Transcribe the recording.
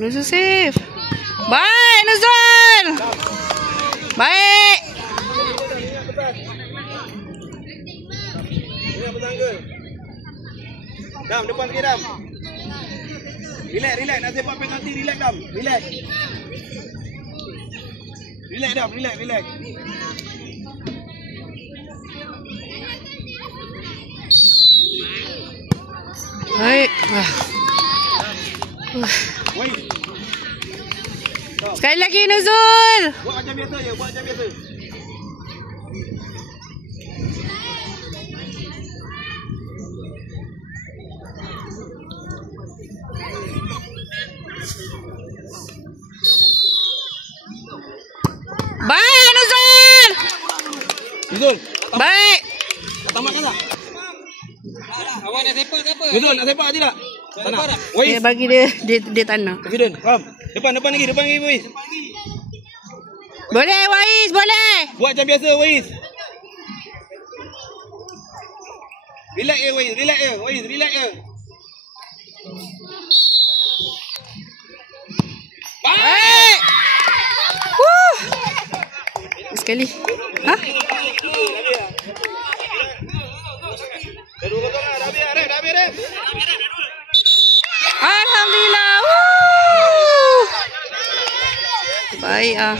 Nuzul safe. Baik Nuzul. Baik. Dam, depan sikit Dam. Relax, relax. Nak sepak penalti, relax Dam. Relax. Relax Dam, relax, relax. Baik. Woi. Sekali lagi Nuzul. Buat macam biasa je, buat macam biasa. Baik Nuzul. Nuzul. Baik. Tamatkan tak? Awak nak sepak ke apa? Nuzul, nak sepak tidak? Tak nak. Saya bagi dia tanah. Confident, faham? Depan lagi, Wais. Boleh Wais, boleh. Buat macam biasa, Wais. Relax je, Wais, relax je. Baik. Sekali. Ha? Dah habis. Alhamdulillah. Baik ah.